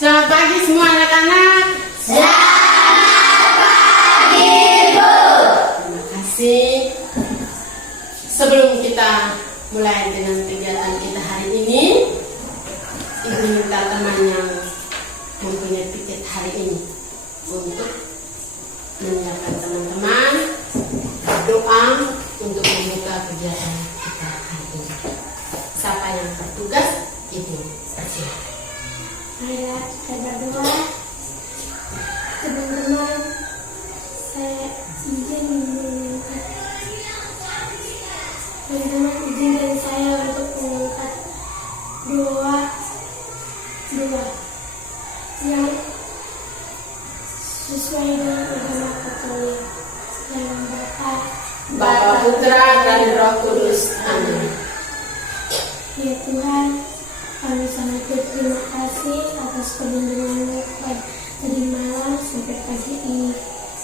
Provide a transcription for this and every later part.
Selamat pagi semua anak-anak. Selamat pagi, Bu. Terima kasih. Sebelum kita mulai dengan kegiatan kita hari ini, Ibu minta teman yang mempunyai tiket hari ini untuk menyiapkan teman-teman doa untuk membuka kegiatan kita hari ini. Siapa yang bertugas? Ibu persilakan. Mari kita berdoa. Teman-teman, saya izin mengangkat. Teman-teman izinkan saya untuk mengangkat doa yang sesuai dengan agama Katolik, yang Bapa, Putra, dan Roh Kudus. Amin. Ya Tuhan, kami sangat berterima kasih atas perlindungan-Mu dari malam sampai pagi ini.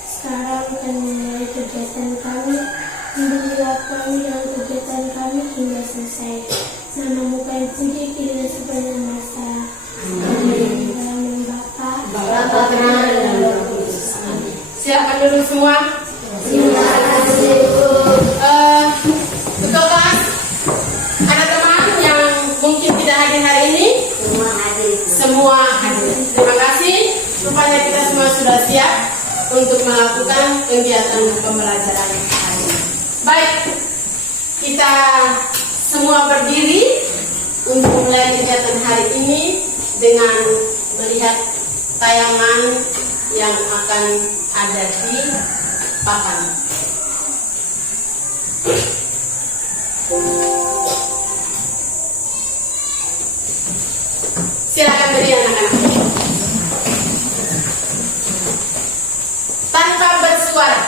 Sekarang kami memulai kegiatan kami. Lindungilah kami dalam kegiatan kami hingga selesai. Nama-Mu kami puji kini dan sepanjang masa. Amin. Dalam nama Bapa, Bapa, Putra, dan Roh Kudus. Amin. Siapkan dulu semua. terima kasih Bu. Betul kelas, ada teman yang mungkin tidak hadir hari ini. Semua hadir. Terima kasih. Rupanya kita semua sudah siap untuk melakukan kegiatan pembelajaran hari ini. Baik, kita semua berdiri untuk mulai kegiatan hari ini dengan melihat tayangan yang akan ada di papan. Silakan beri anak-anak. Tanpa bersuara.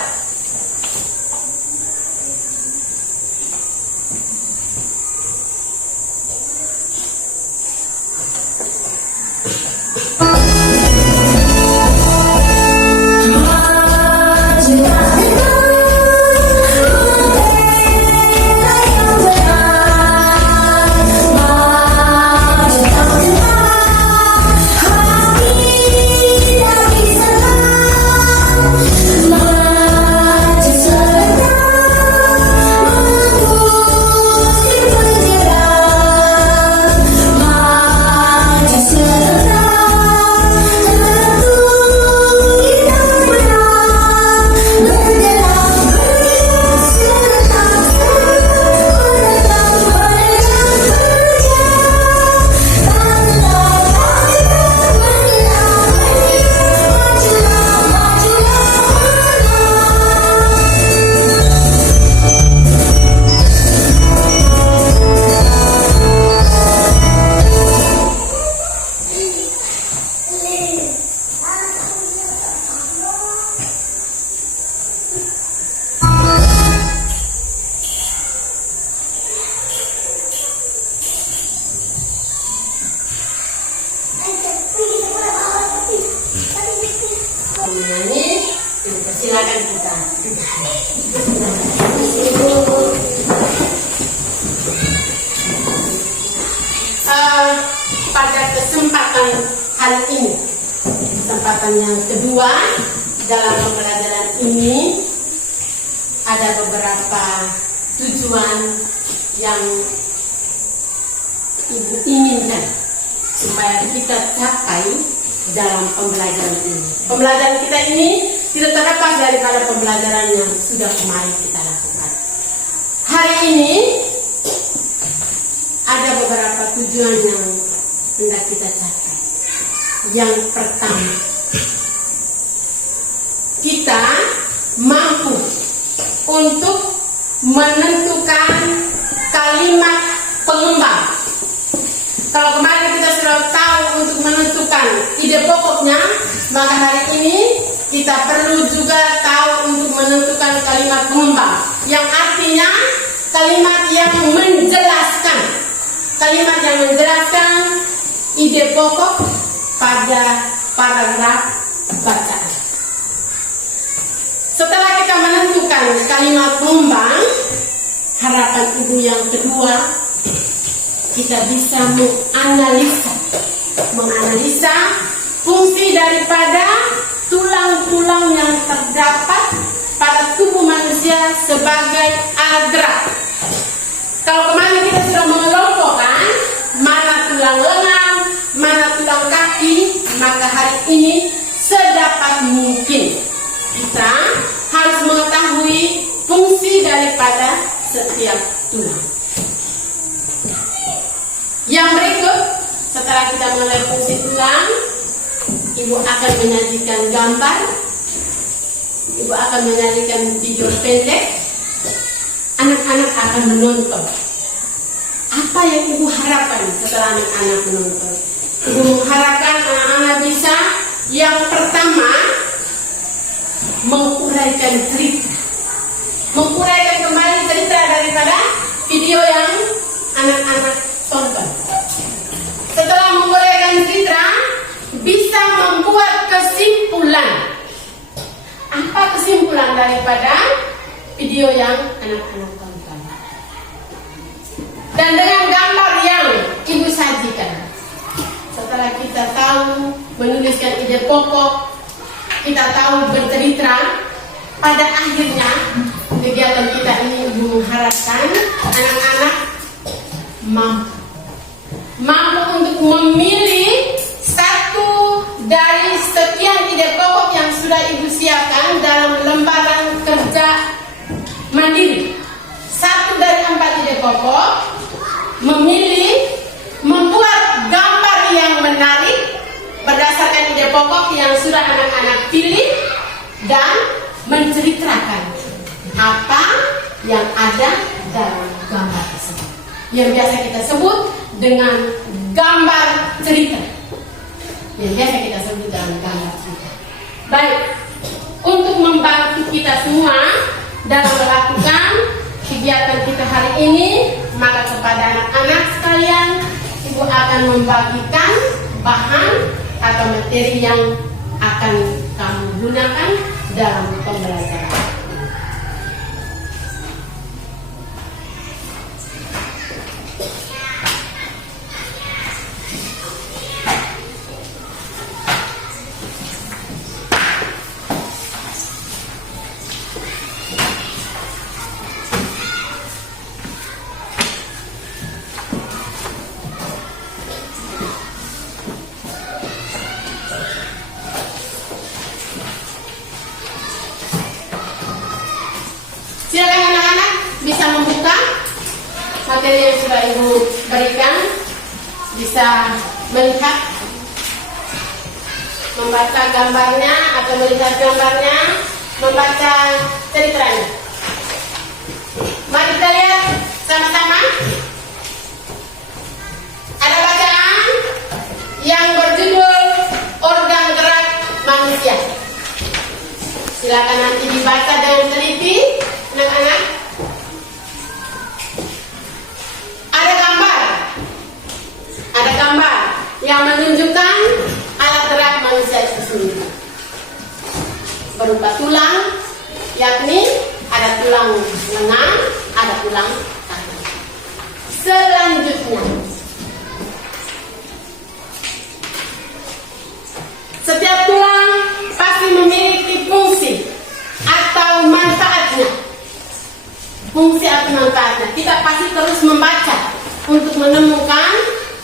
Menyanyi, silakan kita. Pada kesempatan hari ini, kesempatan yang kedua dalam pembelajaran ini, ada beberapa tujuan yang Ibu inginkan supaya kita capai dalam pembelajaran ini. Pembelajaran kita ini tidak terlepas daripada pembelajaran yang sudah kemarin kita lakukan. Hari ini ada beberapa tujuan yang hendak kita capai. Yang pertama, kita mampu untuk menentukan kalimat pengembang. Kalau kemarin kita sudah tahu untuk menentukan ide pokoknya, maka hari ini kita perlu juga tahu untuk menentukan kalimat pengembang, yang artinya kalimat yang menjelaskan, kalimat yang menjelaskan ide pokok pada paragraf bacaan. Setelah kita menentukan kalimat pengembang, harapan Ibu yang kedua, kita bisa menganalisa fungsi daripada tulang-tulang yang terdapat pada tubuh manusia sebagai alat gerak. Kalau kemarin kita sudah mengelompokkan mana tulang lengan, mana tulang kaki, maka hari ini sedapat mungkin kita harus mengetahui fungsi daripada setiap tulang. Yang berikut, setelah kita mengenai fungsi tulang, Ibu akan menyajikan gambar, Ibu akan menyajikan video pendek. Anak-anak akan menonton. Apa yang Ibu harapkan setelah anak-anak menonton? Ibu mengharapkan anak-anak bisa yang pertama menguraikan cerita, menguraikan kembali cerita daripada video yang anak-anak tonton. Setelah menguraikan cerita, bisa membuat kesimpulan. Apa kesimpulan daripada video yang anak-anak tonton? Dan dengan gambar yang Ibu sajikan, setelah kita tahu menuliskan ide pokok, kita tahu bercerita, pada akhirnya kegiatan kita ini Ibu mengharapkan anak-anak mampu untuk memilih satu dari sekian ide pokok yang sudah Ibu siapkan dalam lembaran kerja mandiri. Satu dari 4 ide pokok, memilih membuat gambar yang menarik berdasarkan ide pokok yang sudah anak-anak pilih dan menceritakan apa yang ada dalam gambar tersebut, yang biasa kita sebut dengan gambar cerita, yang biasa kita sebut dalam gambar cerita. Baik, untuk membantu kita semua dalam melakukan kegiatan kita hari ini, maka kepada anak-anak sekalian, Ibu akan membagikan bahan atau materi yang akan kamu gunakan dalam pembelajaran. Silakan anak-anak bisa membuka materi yang sudah Ibu berikan, bisa melihat, membaca gambarnya atau melihat gambarnya, membaca ceritanya. Mari kita lihat sama-sama. Ada bacaan yang berjudul Organ Gerak Manusia. Silakan nanti dibaca dengan teliti, anak-anak. Ada gambar yang menunjukkan alat gerak manusia itu sendiri berupa tulang, yakni ada tulang lengan, ada tulang kaki. Selanjutnya, setiap tulang pasti memiliki fungsi atau manfaatnya. Fungsi atau manfaatnya, kita pasti terus membaca untuk menemukan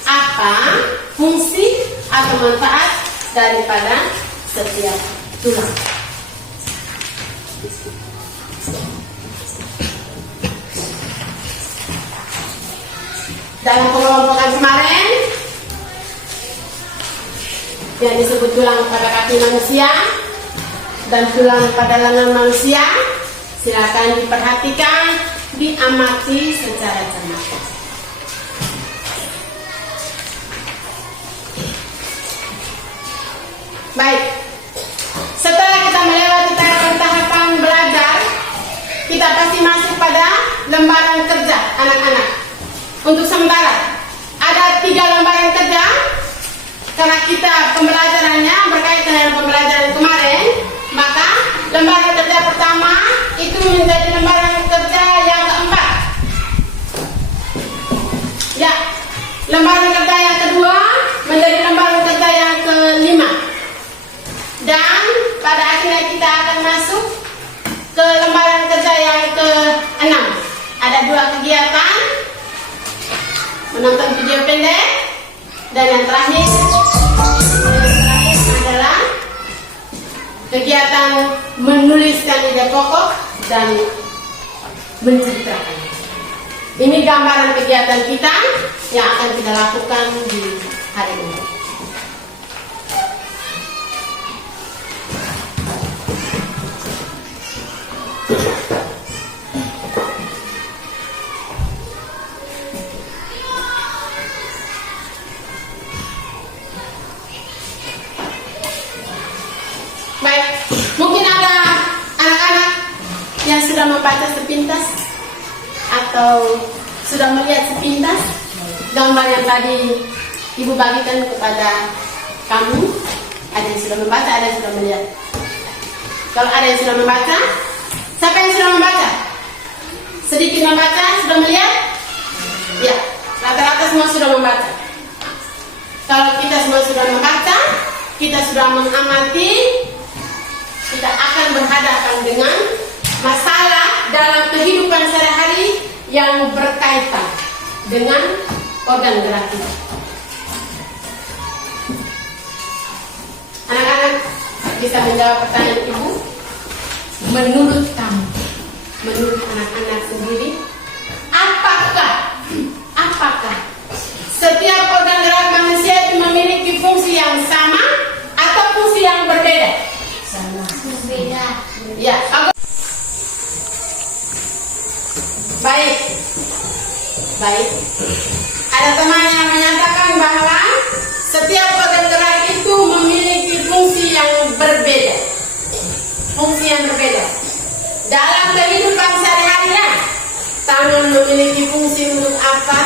apa fungsi atau manfaat daripada setiap tulang. Dalam pengelompokan kemarin yang disebut tulang pada kaki manusia dan tulang pada lengan manusia, silakan diperhatikan, diamati secara cermat. Baik, setelah kita melewati tahapan belajar, kita pasti masuk pada lembaran kerja anak-anak. Untuk sementara, ada 3 lembaran kerja, karena kita pembelajarannya berkaitan dengan pembelajaran kemarin, maka lembaran kerja pertama itu menjadi lembaran kerja yang keempat. Ya, lembaran kerja yang kedua menjadi lembaran kerja yang kelima. menonton video pendek. Dan yang terakhir adalah kegiatan menuliskan ide pokok dan menceritakan. Ini gambaran kegiatan kita yang akan kita lakukan di hari ini. Baik, mungkin ada anak-anak yang sudah membaca sepintas atau sudah melihat sepintas gambar yang tadi Ibu bagikan kepada kamu. Ada yang sudah membaca, ada yang sudah melihat. Kalau ada yang sudah membaca, siapa yang sudah membaca? Sedikit membaca, sudah melihat? Ya, rata-rata semua sudah membaca. Kalau kita semua sudah membaca, kita sudah mengamati, kita akan berhadapan dengan masalah dalam kehidupan sehari-hari yang berkaitan dengan organ gerak kita. Anak-anak bisa menjawab pertanyaan Ibu. Menurut kamu, menurut anak-anak sendiri, apakah setiap organ gerak manusia itu memiliki fungsi yang sama atau fungsi yang berbeda? Sama. Berbeda. Ya, baik. Ada teman yang menyatakan bahwa setiap organ gerak itu memiliki fungsi yang berbeda. Fungsi yang berbeda. Dalam kehidupan sehari-hari, tangan memiliki fungsi untuk apa?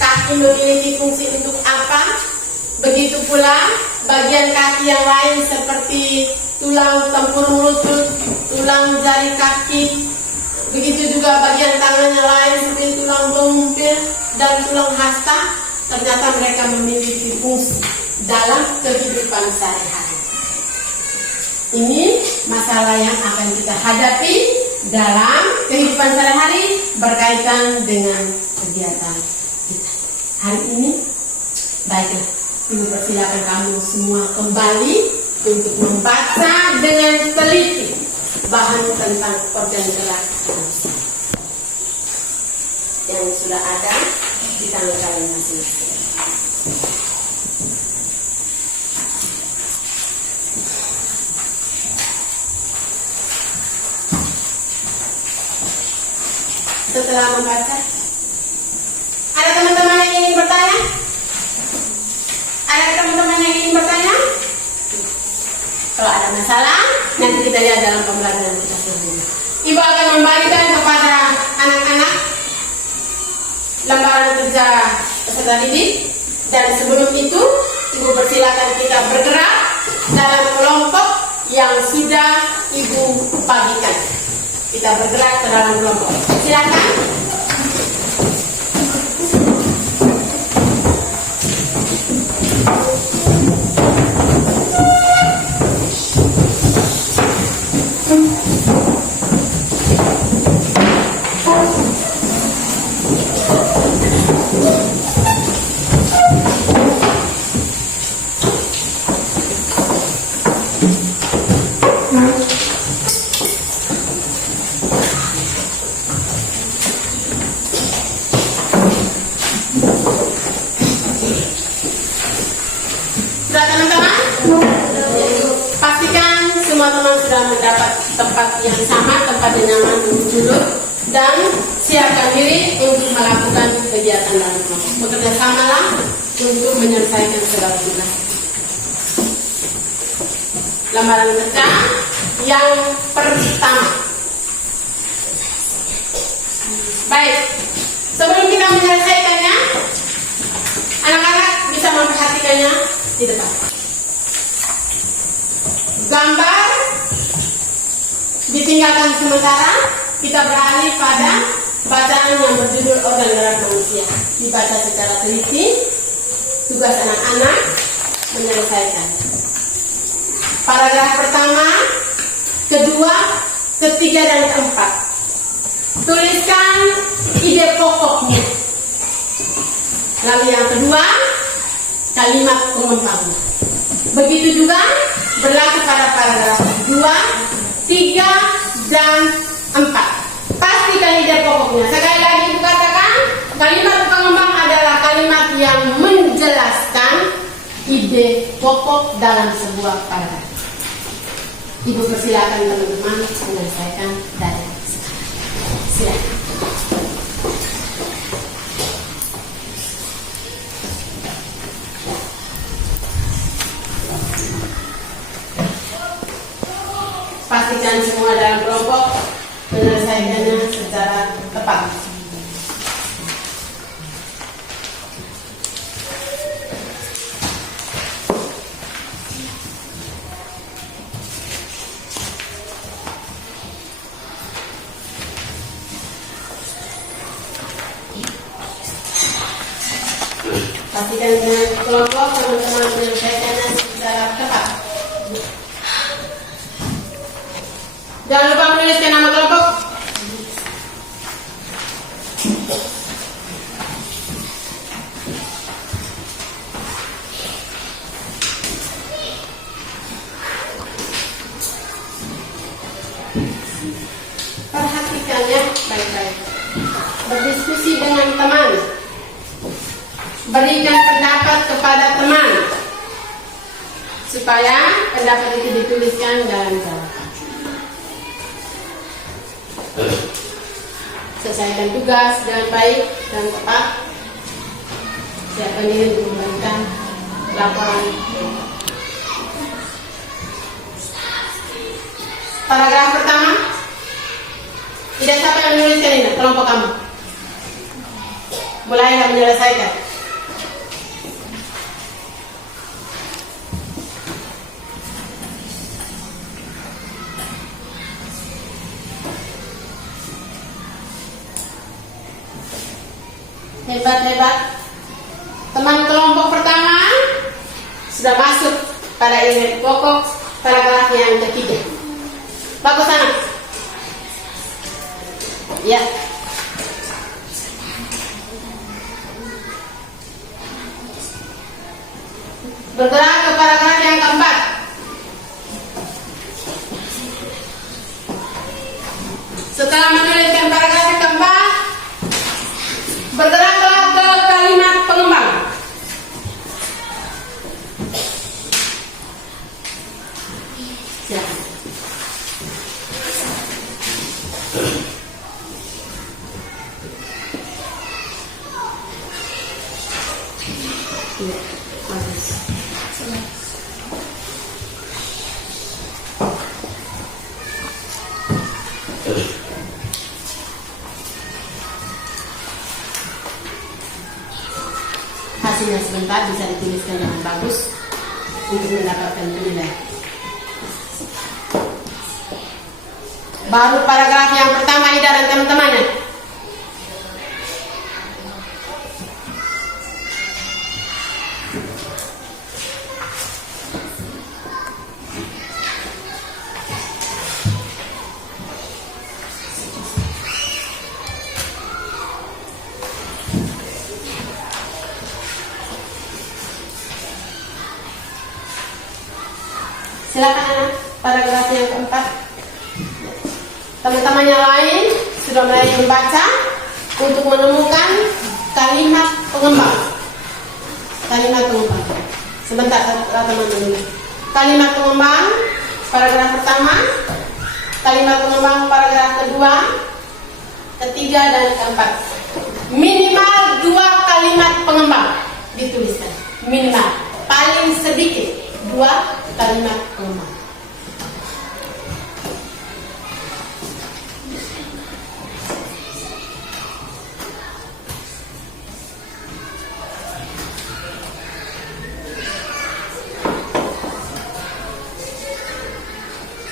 Kaki memiliki fungsi untuk apa? Begitu pula bagian kaki yang lain seperti tulang tempurung lutut, tulang jari kaki. Begitu juga bagian tangan yang lain seperti tulang bempir dan tulang hasta. Ternyata mereka memiliki fungsi dalam kehidupan sehari-hari. Ini masalah yang akan kita hadapi dalam kehidupan sehari-hari berkaitan dengan kegiatan kita. Hari ini, baiklah, Ibu persilakan kamu semua kembali untuk membaca dengan teliti bahan tentang organ gerak manusia yang sudah ada di tangan kalian masing-masing. Setelah membaca, ada teman-teman yang ingin bertanya? Ada teman-teman yang ingin bertanya? Kalau ada masalah, nanti kita lihat dalam pembelajaran kita selanjutnya. Ibu akan membagikan kepada anak-anak lembaran kerja peserta didik, dan sebelum itu Ibu persilakan kita bergerak dalam kelompok yang sudah Ibu bagikan. Kita bergerak ke dalam kelompok. Silakan. Sudah teman-teman? Pastikan semua teman sudah mendapat tempat yang sama, tempat yang nyaman untuk duduk, dan siapkan diri untuk melakukan kegiatan dalam kelompok. Bekerja samalah untuk menyelesaikan segala tugas. Lembaran kerja yang pertama. Baik, sebelum kita menyelesaikannya, anak-anak bisa memperhatikannya di depan. Gambar ditinggalkan sementara, kita beralih pada bacaan yang berjudul organ gerak manusia. Dibaca secara teliti, tugas anak-anak menyelesaikan. Paragraf pertama, kedua, ketiga, dan keempat. Tuliskan ide pokoknya. Lalu yang kedua, kalimat pengembang. Begitu juga berlaku pada paragraf 2, 3, dan 4. Pastikan ide pokoknya. Sekali lagi Ibu katakan, kalimat pengembang adalah kalimat yang menjelaskan ide pokok dalam sebuah paragraf. Ibu persilakan teman-teman menyelesaikan dari sekarang. Silakan. Pastikan semua dalam kelompok menyelesaikannya secara tepat. Pastikan dengan kelompok teman-teman menyelesaikannya secara tepat. Jangan lupa menuliskan nama kelompok. Perhatikannya baik-baik. Berdiskusi dengan teman. Berikan pendapat kepada teman supaya pendapat itu dituliskan dalam jawaban. Selesaikan tugas dengan baik dan tepat. Siapkan diri untuk memberikan laporan. Paragraf pertama. Tidak siapa yang menuliskan ini, kelompok kamu. Mulai menyelesaikan. Hebat-hebat. Teman kelompok pertama sudah masuk pada ide pokok paragraf yang ketiga. Bagus sana. Ya. Bergerak ke paragraf yang keempat. Setelah menuliskan paragraf yang keempat, bergeraklah ke kalimat pengembang. Silakan. Iya, bagus. Hasilnya sebentar bisa dituliskan dengan bagus untuk mendapatkan penilaian. Baru paragraf yang pertama Ida dan teman-temannya. Silakan paragraf yang keempat. Teman-teman yang lain sudah mulai membaca untuk menemukan kalimat pengembang. Kalimat pengembang. Sebentar teman-teman. Kalimat pengembang paragraf pertama, kalimat pengembang paragraf kedua, ketiga dan keempat. Minimal 2 kalimat pengembang dituliskan. Minimal. Paling sedikit 2 kalimat pengembang.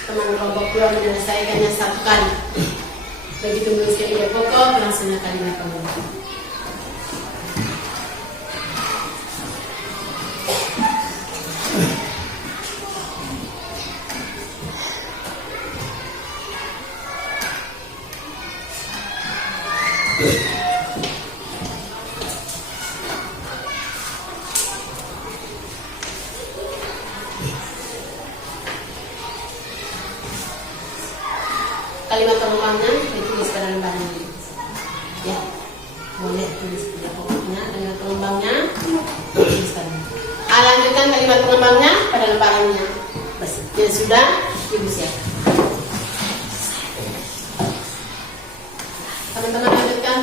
Teman kelompok dua menyelesaikannya 1 kali. Begitu menuliskan ide pokok, langsungnya kalimat pengembang. kalimat pengembangnya, ditulis pada lembar ini. Ya, boleh tulis pada pokoknya kalimat pengembangnya, tuliskan. Lanjutkan kalimat pengembangnya pada lembarannya. Ya sudah, ibu siap. Teman-teman lanjutkan.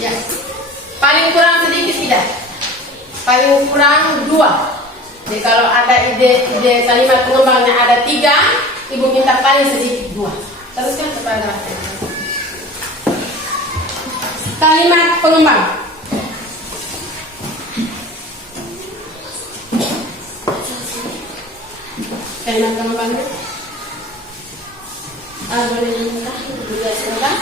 Ya, paling kurang sedikit tidak? Paling kurang 2. Jadi kalau ada ide kalimat pengembangnya ada 3, ibu minta paling sedikit 2. Teruskan ke paragraf. Kalimat pengembang. Kalimat pengembangnya. Boleh diminta juga sebentar.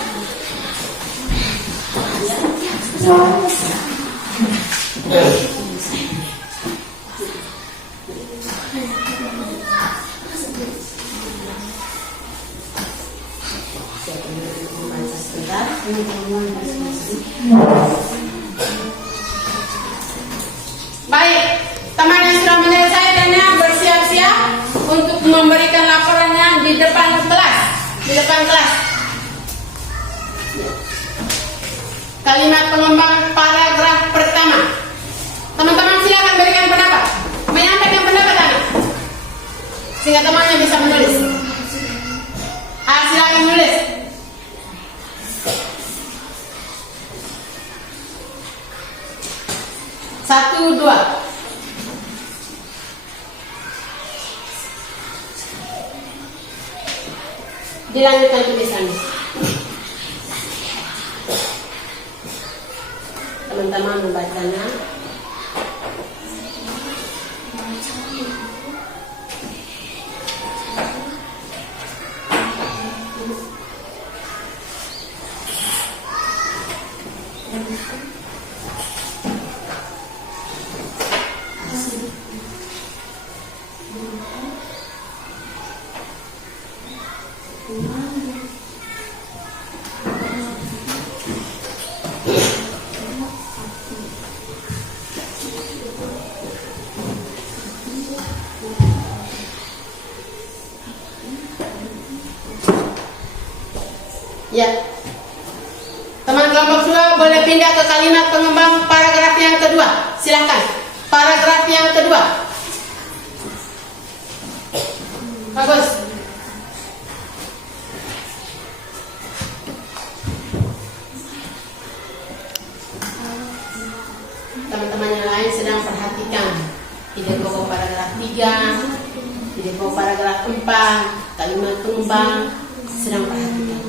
Baik, teman yang sudah menyelesaikannya bersiap-siap untuk memberikan laporannya di depan kelas. Kalimat pengembang paragraf pertama. Teman-teman silakan berikan pendapat, menyampaikan pendapat Anda, sehingga temannya bisa menulis. Silakan menulis. Satu, 2. Dilanjutkan tulisannya. Teman-teman membacanya. Ya, teman kelompok 2 boleh pindah ke kalimat pengembang paragraf yang kedua. Silakan. Paragraf yang kedua. Bagus. Teman-teman yang lain sedang perhatikan ide pokok paragraf 3, ide pokok paragraf 4, kalimat pengembang, sedang perhatikan.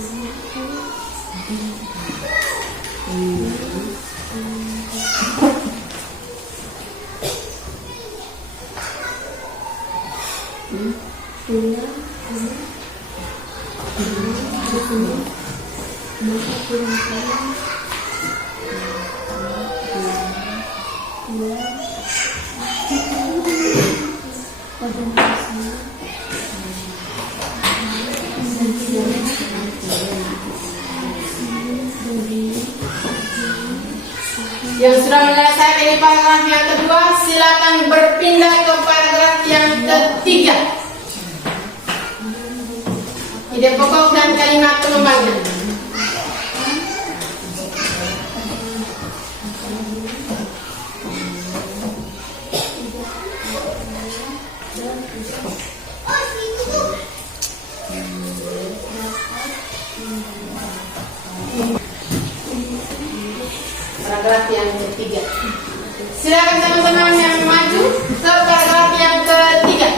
Yang sudah menyelesaikan ini paragraf yang kedua, silakan berpindah ke paragraf yang ketiga. Ide pokok dan kalimat pengembangnya. Paragraf yang ketiga. Silakan teman-teman yang maju ke paragraf yang ketiga.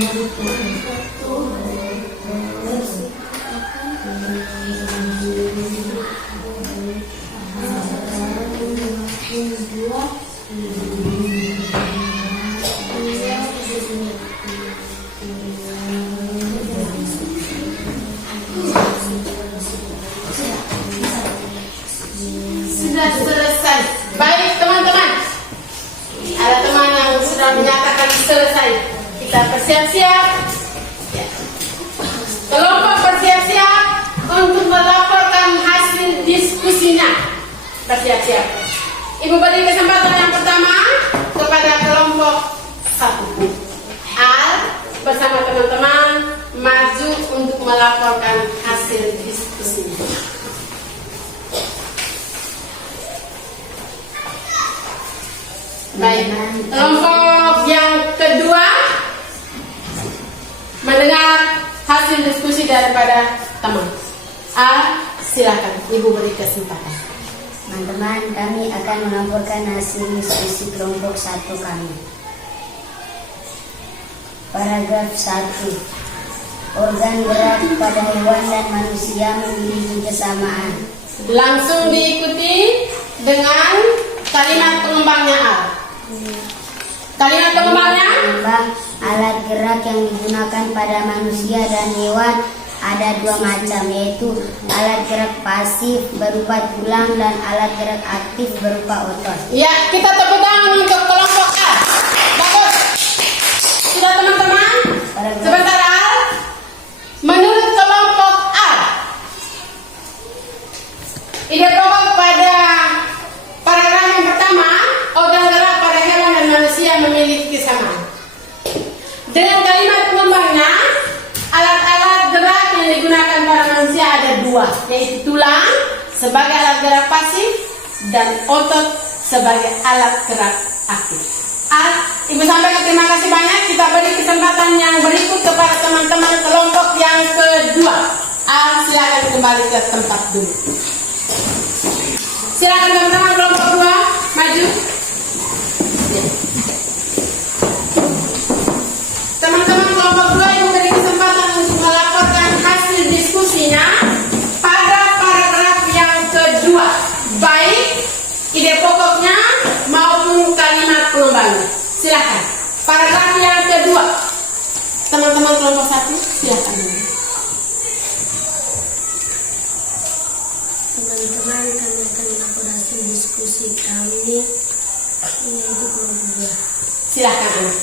Sudah selesai. Baik teman-teman. Ada teman yang sudah menyatakan selesai. Kita bersiap-siap. Ya. Kelompok bersiap-siap untuk melaporkan hasil diskusinya. Bersiap-siap. Ibu beri kesempatan yang pertama kepada kelompok 1. Al bersama teman-teman maju untuk melaporkan hasil diskusinya. Baik, kelompok yang kedua mendengar hasil diskusi daripada teman. A, silakan, Ibu beri kesempatan. Teman-teman, kami akan melaporkan hasil diskusi kelompok 1 kami. Paragraf 1. Organ gerak pada hewan dan manusia memiliki kesamaan. Langsung diikuti dengan kalimat pengembangnya A. Kalimat pengembangnya Pengembang alat gerak yang digunakan pada manusia dan hewan ada 2 macam, yaitu alat gerak pasif berupa tulang dan alat gerak aktif berupa otot. Ya, kita tepuk tangan untuk kelompok A. Bagus. Sudah teman-teman? Sebentar Al. Menurut kelompok A, ide pokok pada paragraf yang pertama, organ gerak pada hewan dan manusia memiliki kesamaan. Dengan kalimat pengembangnya, alat-alat gerak yang digunakan pada manusia ada 2, yaitu tulang sebagai alat gerak pasif dan otot sebagai alat gerak aktif. Ibu sampaikan terima kasih banyak. Kita beri kesempatan yang berikut kepada teman-teman kelompok yang kedua. Silakan kembali ke tempat dulu. Silakan teman-teman kelompok 2 maju. Teman-teman kelompok 2 yang beri kesempatan untuk melaporkan hasil diskusinya pada paragraf yang kedua, baik ide pokoknya maupun kalimat pengembangnya. Silakan. Paragraf yang kedua. Teman-teman kelompok 1, silakan. Teman-teman, kami akan melakukan hasil diskusi kami yaitu kelompok 2. Silakan anak.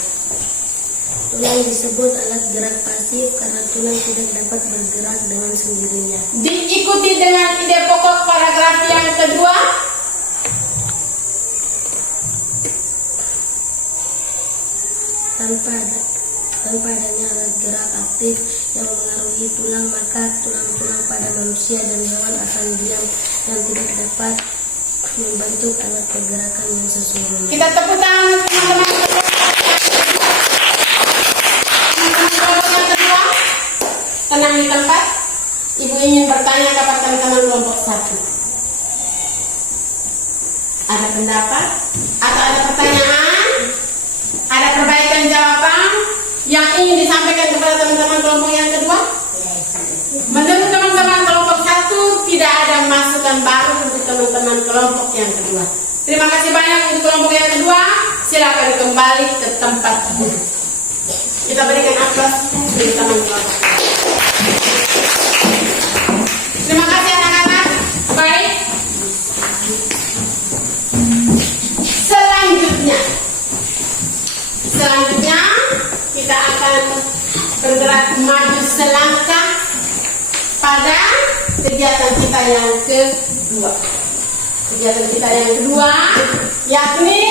Tulang disebut alat gerak pasif karena tulang tidak dapat bergerak dengan sendirinya. Diikuti dengan ide pokok paragraf yang kedua. Tanpa adanya alat gerak aktif yang mengaruhi tulang, maka tulang-tulang pada manusia dan hewan akan diam dan tidak dapat membentuk alat pergerakan yang sesungguhnya. Kita tepuk tangan teman-teman. Kelompok yang kedua, tenang di tempat. Ibu ingin bertanya kepada teman-teman kelompok 1. Ada pendapat atau ada pertanyaan? Ada perbaikan jawaban yang ingin disampaikan kepada teman-teman kelompok yang kedua? Menurut teman-teman kelompok 1 tidak ada masukan baru untuk teman-teman kelompok yang kedua. Terima kasih banyak untuk kelompok yang kedua. Silakan kembali ke tempat duduk. Kita berikan aplaus untuk teman kelompok. Terima kasih anak-anak. Baik. Selanjutnya kita akan bergerak maju selangkah pada kegiatan kita yang kedua. Kegiatan kita yang kedua yakni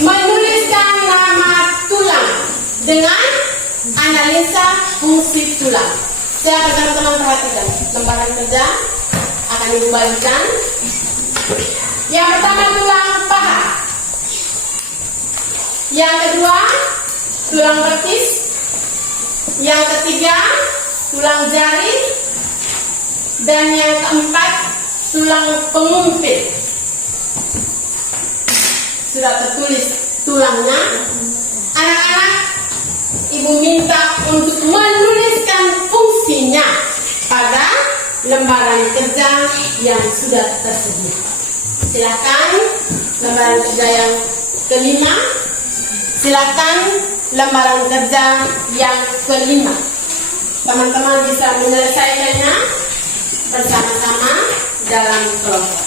menuliskan nama tulang dengan analisa fungsi tulang. Silakan teman-teman perhatikan lembaran kerja akan Ibu bagikan. Yang pertama tulang paha. Yang kedua tulang betis. Yang ketiga tulang jari. Dan yang keempat tulang pengumpit. Sudah tertulis tulangnya. Ibu minta untuk menuliskan fungsinya pada lembaran kerja yang sudah tersedia. Silakan lembaran kerja yang kelima. Silakan lembaran kerja yang kelima. Teman-teman bisa menyelesaikannya bersama-sama dalam kelompok.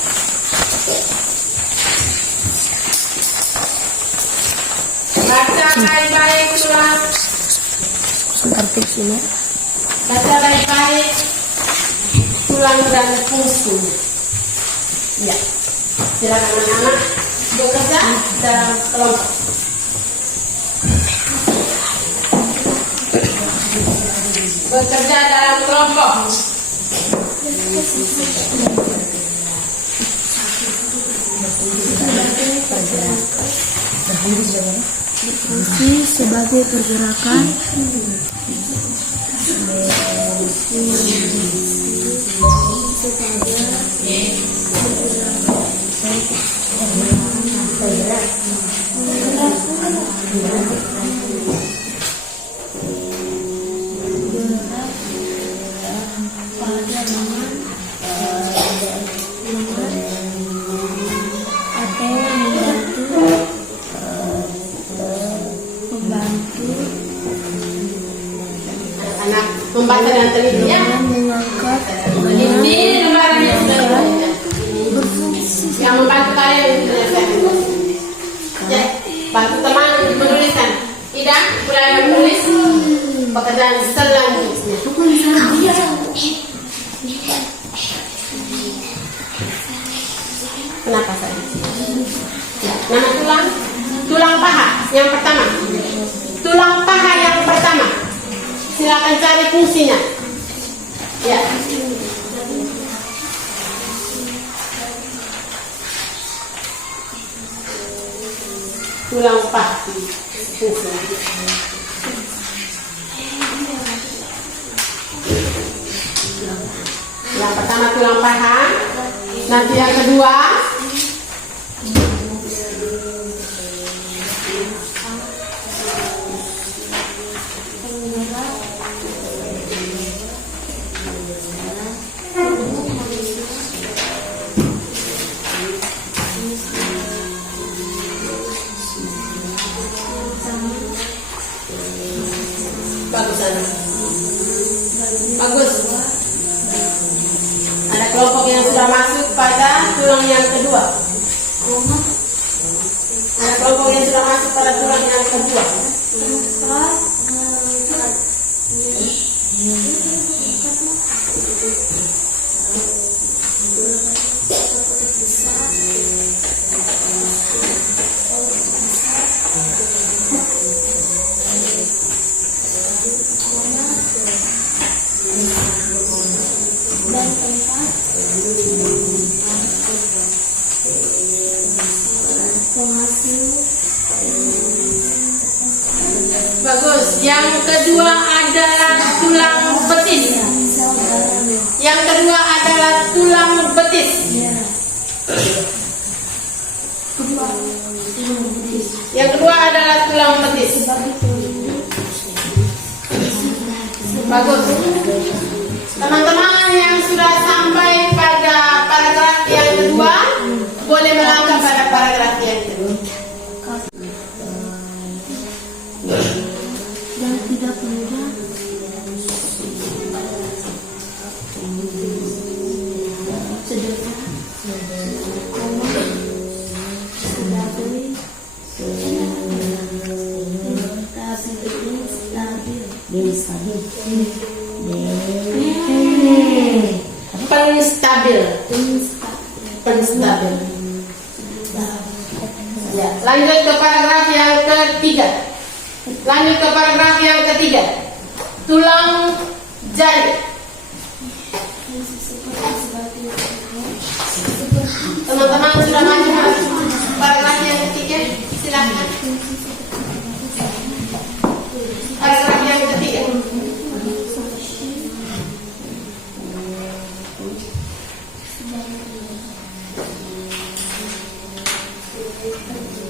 Baca baik-baik surat. Baca baik-baik tulang dan fungsinya. Ya, silakan anak-anak bekerja dalam kelompok. Bekerja dalam kelompok. Fungsi sebagai pergerakan Anak membaca dan teliti ya. Teliti lembaran yang sudah dibaca. Yang membantu kalian menyelesaikan. Ya, bantu teman menuliskan. Ida, mulai menulis pekerjaan selanjutnya. Kenapa saya? Ya, nama tulang paha yang pertama. Tulang paha yang pertama. Silakan cari fungsinya. Ya. Tulang paha. Fungsinya. Yang pertama tulang paha. Nanti yang kedua bagus. Ada kelompok yang sudah masuk pada tulang yang kedua. Ada kelompok yang sudah masuk pada tulang yang kedua. Bagus. Yang kedua adalah tulang betis. Yang kedua adalah tulang betis. Yang kedua adalah tulang betis. Bagus. Teman-teman yang sudah sampai pada paragraf yang kedua, boleh melangkah pada paragraf yang kedua. dan tidak mudah Penstabil. Penstabil. Ya, lanjut ke paragraf yang ketiga. Lanjut ke paragraf yang ketiga. Tulang jari. Teman-teman sudah masuk paragraf yang ketiga? Silakan. Paragraf yang ketiga.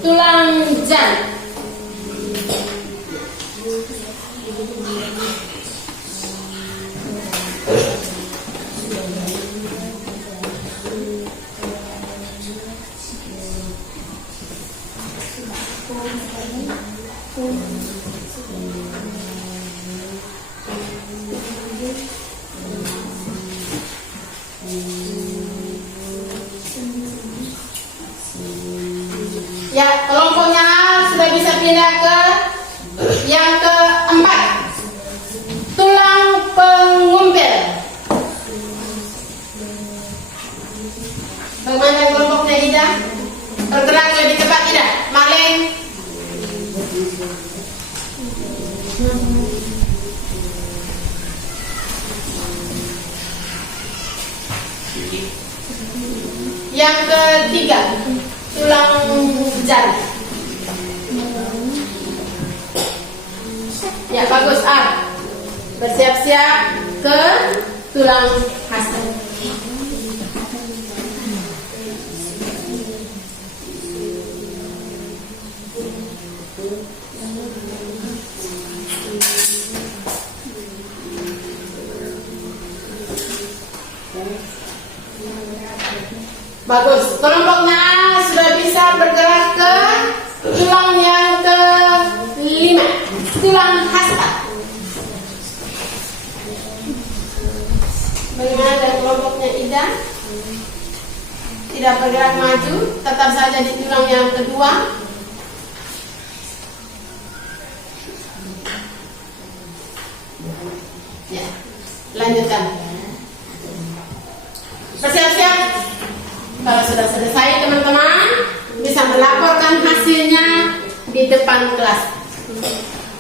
Tulang jari. Ya, kelompoknya sudah bisa pindah ke yang keempat. Tulang pengumpil. Bagaimana kelompoknya Ida? Bergerak lebih cepat Ida. Marlene. Yang ketiga, tulang jari. Ya bagus bersiap-siap ke tulang hasta. Bagus, kelompoknya sudah bisa bergerak ke tulang yang kelima, tulang hasta. Bagaimana dengan kelompoknya Ida? Tidak bergerak maju, tetap saja di tulang yang kedua. Ya, lanjutkan. Bersiap-siap. Kalau sudah selesai teman-teman bisa melaporkan hasilnya di depan kelas.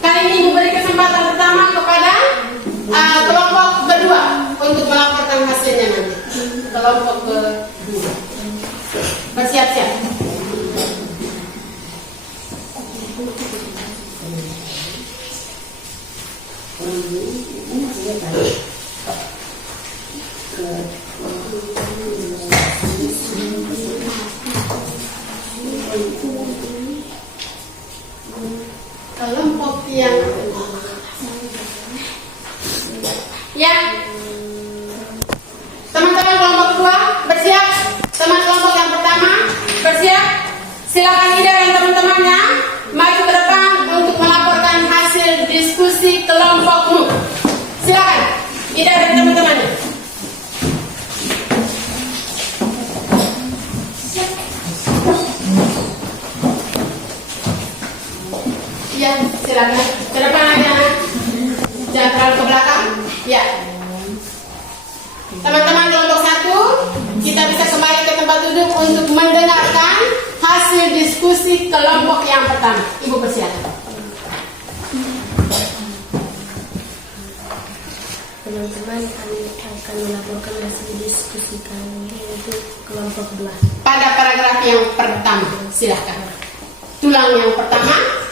Kali ini diberi kesempatan pertama kepada kelompok kedua untuk melaporkan hasilnya nanti. Kelompok kedua bersiap-siap. Kelompok yang ya, teman-teman kelompok kedua bersiap. Teman kelompok yang pertama bersiap. Silakan Ida dan teman-temannya maju ke depan untuk melaporkan hasil diskusi kelompokmu. Silakan Ida dan teman-temannya. Ya, silakan ke depan aja, jangan terlalu ke belakang. Ya, teman-teman kelompok 1, kita bisa kembali ke tempat duduk untuk mendengarkan hasil diskusi kelompok yang pertama. Ibu persilakan. Teman-teman, kami akan melaporkan hasil diskusi kami untuk kelompok 2. Pada paragraf yang pertama, silahkan. Tulang yang pertama.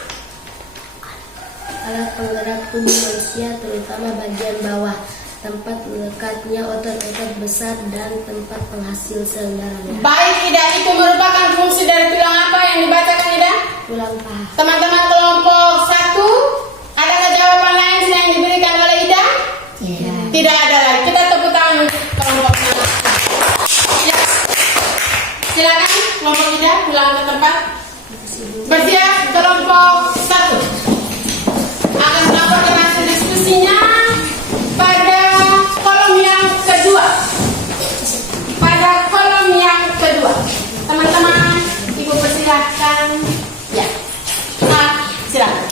Alat penggerak tubuh manusia, terutama bagian bawah, tempat melekatnya otot-otot besar dan tempat penghasil sel darahnya. Baik Ida, itu merupakan fungsi dari tulang apa yang dibacakan Ida? Tulang paha. Teman-teman kelompok 1, adakah jawaban lain selain diberikan oleh Ida? Tidak ada lagi. Kita tepuk tangan untuk kelompok yang ya. Silakan kelompok Ida pulang ke tempat. Bersiap kelompok 1 akan melaporkan hasil diskusinya pada kolom yang kedua. Pada kolom yang kedua, teman-teman, Ibu persilahkan. Ya, silakan.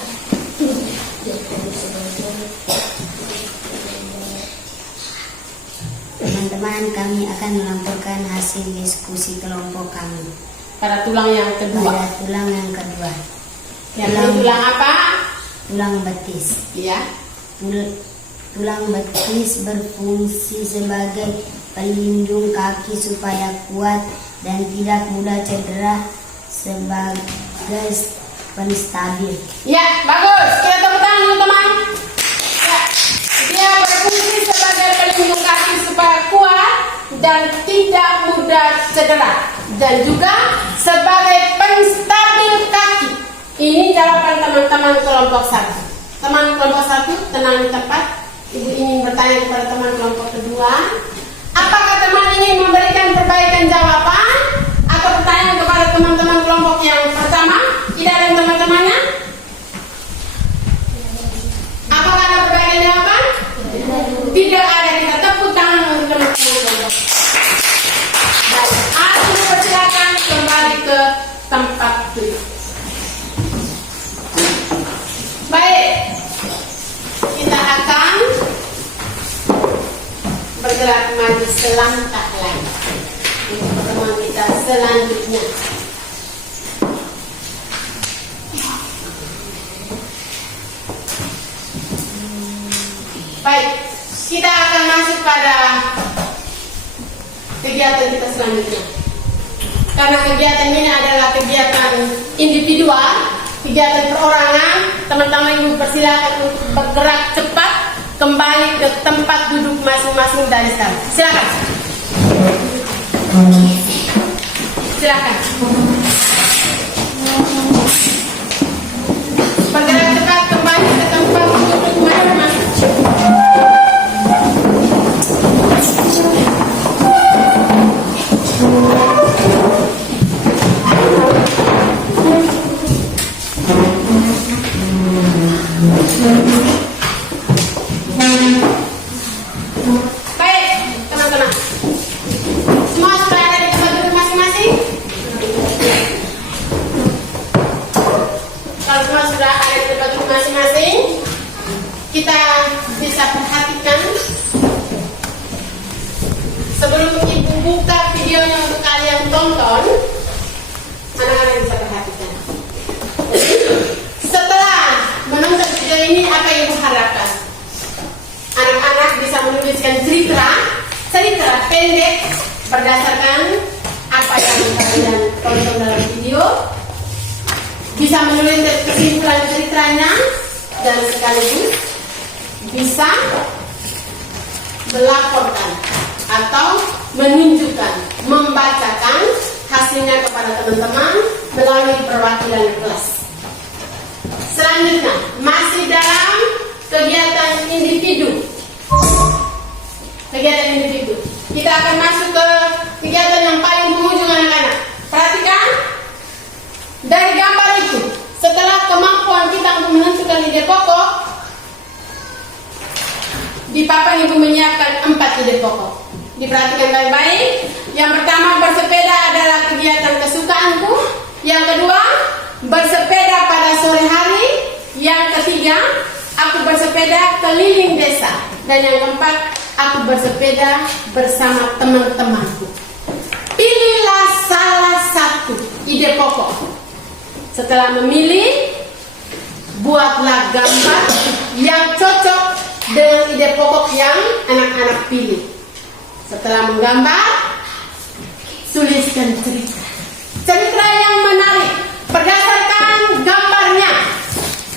Teman-teman, kami akan melaporkan hasil diskusi kelompok kami Pada tulang yang kedua. pada tulang yang kedua. Yang ini tulang apa? Tulang betis. Ya. Tulang betis berfungsi sebagai pelindung kaki supaya kuat dan tidak mudah cedera, sebagai penstabil. Ya, bagus. Kita tepuk tangan teman-teman. Ya. Dia berfungsi sebagai pelindung kaki supaya kuat dan tidak mudah cedera, dan juga sebagai penstabil kaki. Ini jawaban teman-teman kelompok 1. Teman kelompok 1 tenang di tempat. Ibu ingin bertanya kepada teman kelompok kedua, apakah teman ingin memberikan perbaikan jawaban atau pertanyaan kepada teman-teman kelompok yang pertama, Ida dan teman-temannya? tidak ada, kita tepuk tangan untuk teman-teman. Baik, aku persilakan kembali ke tempat duduk. Baik, kita akan bergerak maju selangkah lagi untuk pertemuan kita selanjutnya. Baik, kita akan masuk pada kegiatan kita selanjutnya. Karena kegiatan ini adalah kegiatan individual, kegiatan perorangan, teman-teman ibu persilakan untuk bergerak cepat kembali ke tempat duduk masing-masing dari sekarang. Silakan. Silakan. Bergerak cepat kembali ke tempat duduk masing-masing. Baik, teman-teman. Semua sudah ada di tempat duduk masing-masing? Kalau semua sudah ada di tempat duduk masing-masing, kita bisa perhatikan sebelum ibu buka videonya untuk kalian tonton, anak-anak bisa perhatikan. Setelah menonton video ini, apa yang ibu harapkan? Anak-anak bisa menuliskan cerita pendek berdasarkan apa yang kalian tonton dalam video. Bisa menulis kesimpulan ceritanya dan sekaligus bisa melaporkan atau menunjukkan, membacakan hasilnya kepada teman-teman melalui perwakilan kelas. Selanjutnya, masih dalam kegiatan individu. Kita akan masuk ke kegiatan yang paling penghujung anak-anak. Perhatikan, dari gambar itu, setelah kemampuan kita untuk menentukan ide pokok, di papan ibu menyiapkan 4 ide pokok. Diperhatikan baik-baik. Yang pertama, bersepeda adalah kegiatan kesukaanku. Yang kedua, bersepeda pada sore hari. Yang ketiga, aku bersepeda keliling desa. Dan yang keempat, aku bersepeda bersama teman-temanku. Pilihlah salah satu ide pokok. Setelah memilih, buatlah gambar yang cocok dengan ide pokok yang anak-anak pilih. Setelah menggambar, tuliskan cerita yang menarik berdasarkan gambarnya,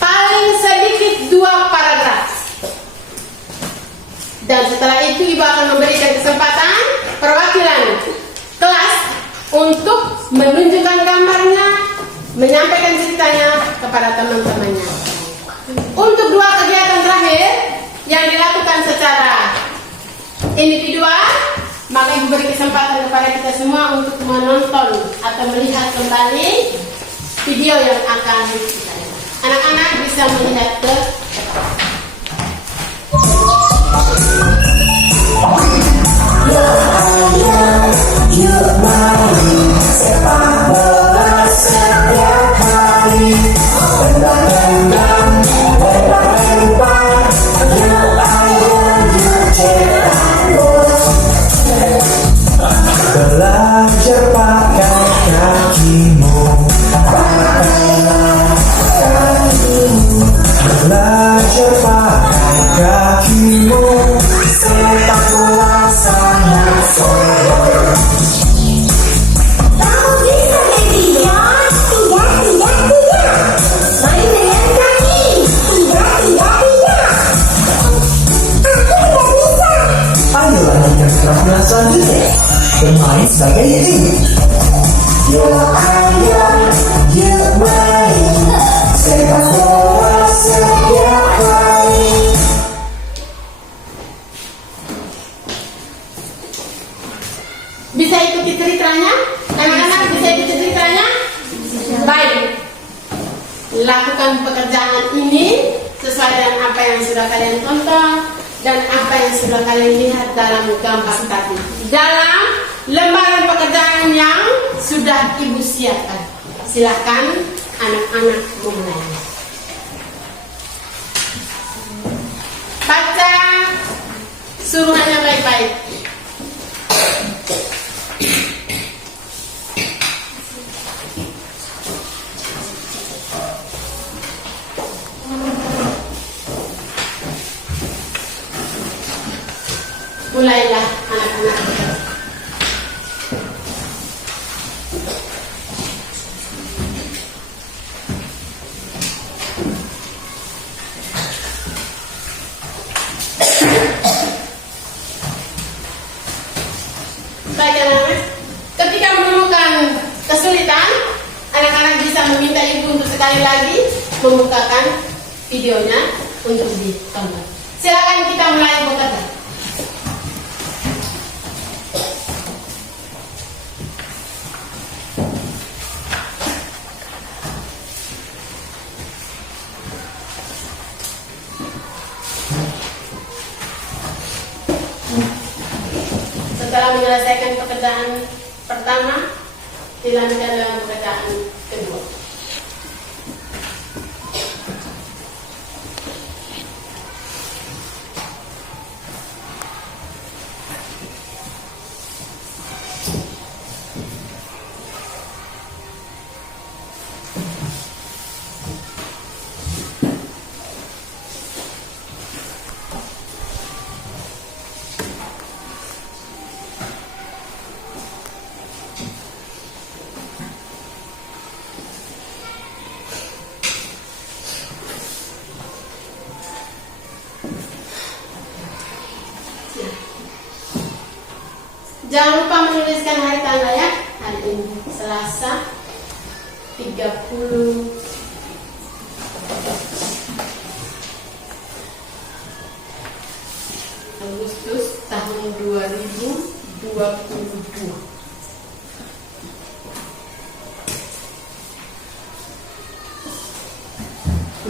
paling sedikit 2 paragraf. Dan setelah itu ibu akan memberikan kesempatan perwakilan kelas untuk menunjukkan gambarnya, menyampaikan ceritanya kepada teman-temannya. Untuk 2 kegiatan terakhir yang dilakukan secara individual, maka ibu beri kesempatan kepada kita semua untuk menonton atau melihat kembali video yang akan kita lihat. Anak-anak bisa melihat ke sepak bola setiap hari, benda-benda lempar, yuk ayo yuk cetak gol. Belajar pakai kakimu, pakailah kakimu. Belajar pakai kakimu, sepak bola sangat seru. Kamu bisa berbicara? Tidak. Main dengan kaki? Tidak. Aku tidak bisa. Ayolah yang keterampilan selanjutnya, bermain sebagai tim. Yuk ayo, yuk main, sepak bola setiap hari. Bisa ikuti ceritanya? Anak-anak bisa ikuti ceritanya? Baik. Lakukan pekerjaan ini sesuai dengan apa yang sudah kalian tonton. dan apa yang sudah kalian lihat dalam gambar tadi. Dalam lembaran pekerjaan yang sudah Ibu siapkan. Silakan anak-anak memulai. Baca suruhannya baik-baik. Mulailah anak-anak. Baik anak-anak, ketika menemukan kesulitan, anak-anak bisa meminta ibu untuk sekali lagi membukakan videonya untuk ditonton. Silakan kita mulai bekerja. Setelah menyelesaikan pekerjaan pertama, dilanjutkan dengan pekerjaan kedua. Jangan lupa menuliskan hari tanggal ya. Hari ini Selasa 30 Agustus tahun 2022.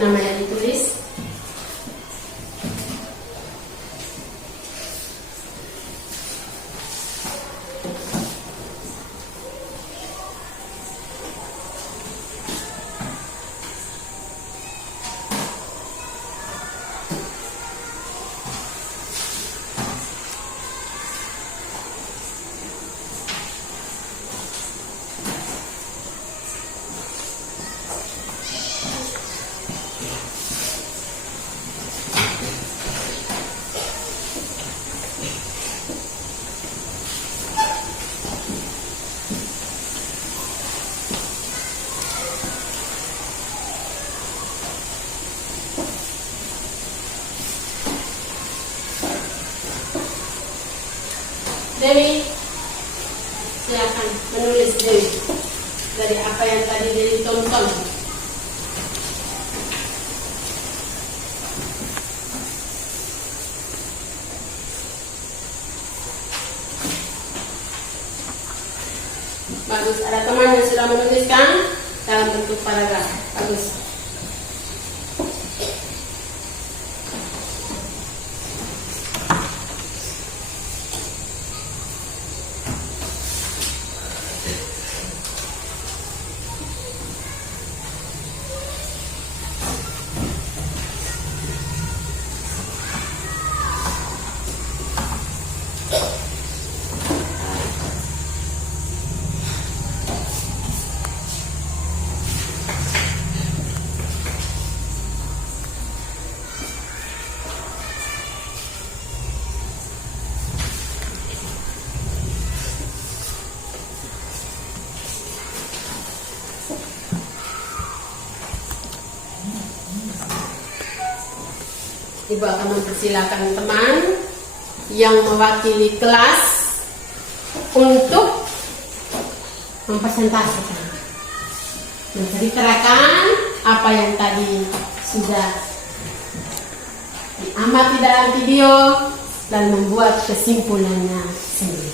Namanya ditulis. Dewi, silakan menulis Dewi dari apa yang tadi Dewi tonton. Bagus, ada teman yang sudah menuliskan dalam bentuk paragraf. Bagus. Ibu akan mempersilakan teman yang mewakili kelas untuk mempresentasikan, menceritakan apa yang tadi sudah diamati dalam video dan membuat kesimpulannya sendiri.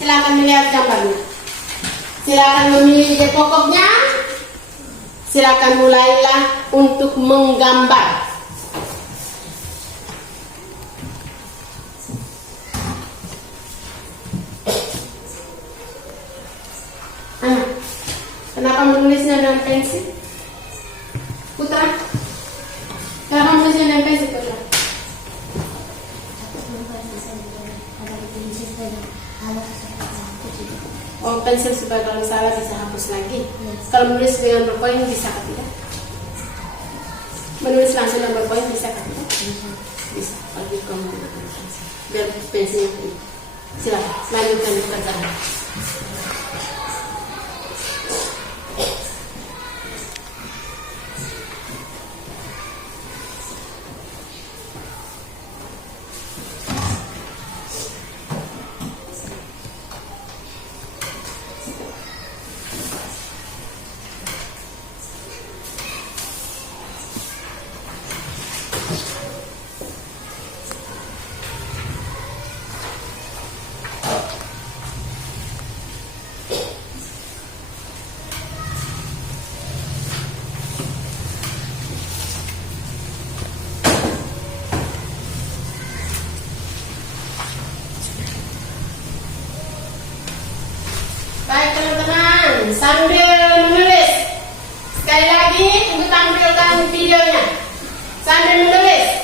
Silakan melihat gambarnya. Silakan memilih ide pokoknya. Silakan mulailah untuk menggambar. Kenapa menulisnya dengan pensil? Putra, kenapa menulisnya dengan pensil, Putra? Oh, pensil supaya kalau salah bisa hapus lagi. Kalau menulis dengan berpoin bisa atau tidak? Menulis langsung dengan berpoin bisa atau tidak? Bisa. Bagi kamu menggunakan pensil. Biar pensilnya free. Silakan lanjutkan perjalanan. Baik teman-teman, sambil menulis. Sekali lagi, ibu tampilkan videonya. Sambil menulis.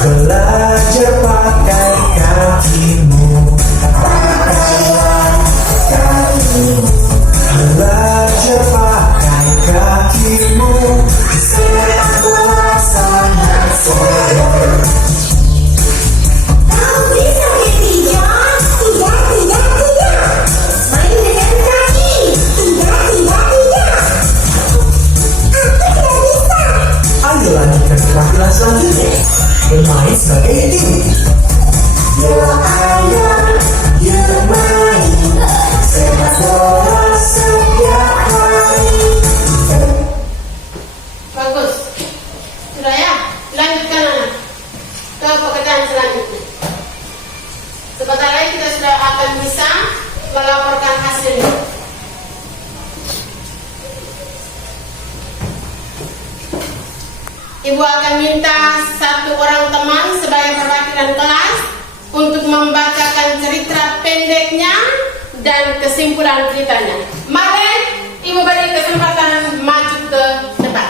Belajar pakai kakimu, pakailah kakimu. Belajar pakai kakimu, sepak bola sangat seru. Kamu bisa Baby John? Tidak, tidak, tidak. Main dengan kaki. Tidak, tidak, tidak. Aku tidak bisa. Ayo lanjutkan keterampilan selanjutnya, bermain sebagai tim. Yuk main sepak bola setiap hari. Bagus. Sudah ya? Lanjutkan anak ke pekerjaan selanjutnya. Sebentar lagi kita sudah akan bisa melaporkan hasilnya. Ibu akan minta satu orang teman sebagai perwakilan kelas untuk membacakan cerita pendeknya dan kesimpulan ceritanya. Mari ibu beri kesempatan maju ke depan.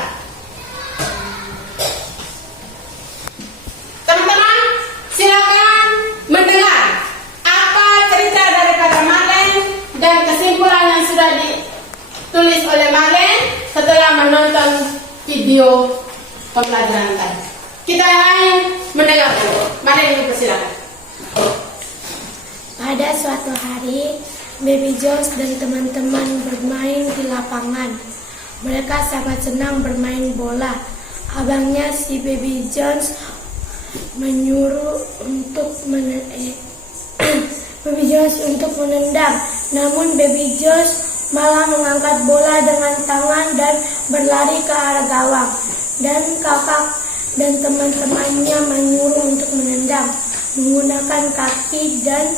Teman-teman, silakan mendengar apa cerita daripada Marlen dan kesimpulan yang sudah ditulis oleh Marlen setelah menonton video pembelajaran tadi. Kita yang lain mendengarkan. Mari ibu persilakan. Pada suatu hari, Baby Jones dan teman-teman bermain di lapangan. Mereka sangat senang bermain bola. Abangnya si Baby Jones menyuruh untuk Baby Jones untuk menendang. Namun Baby Jones malah mengangkat bola dengan tangan dan berlari ke arah gawang. Dan kakak dan teman-temannya menyuruh untuk menendang menggunakan kaki, dan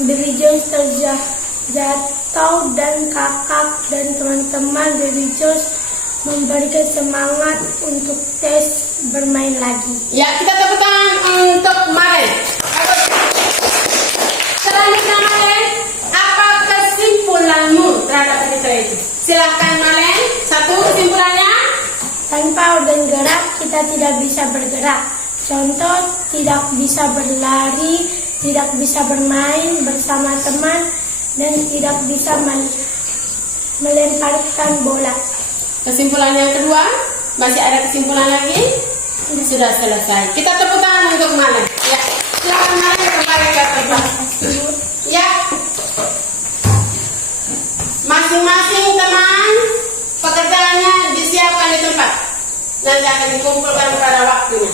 Baby Jones terjatuh dan kakak dan teman-teman Baby Jones memberikan semangat untuk tes bermain lagi. Ya, kita tepuk tangan untuk Maren. Selanjutnya Maren, apa kesimpulanmu terhadap cerita itu? Silahkan Maren, satu kesimpulannya. Tanpa organ gerak, kita tidak bisa bergerak. Contoh, tidak bisa berlari, tidak bisa bermain bersama teman, dan tidak bisa melemparkan bola. Kesimpulan yang kedua, masih ada kesimpulan lagi? Sudah selesai. Kita tepuk tangan untuk Maren. Ya, silakan Maren kembali ke tempat. Ya, masing-masing teman pekerjaannya disiapkan di tempat. nanti akan dikumpulkan pada waktunya.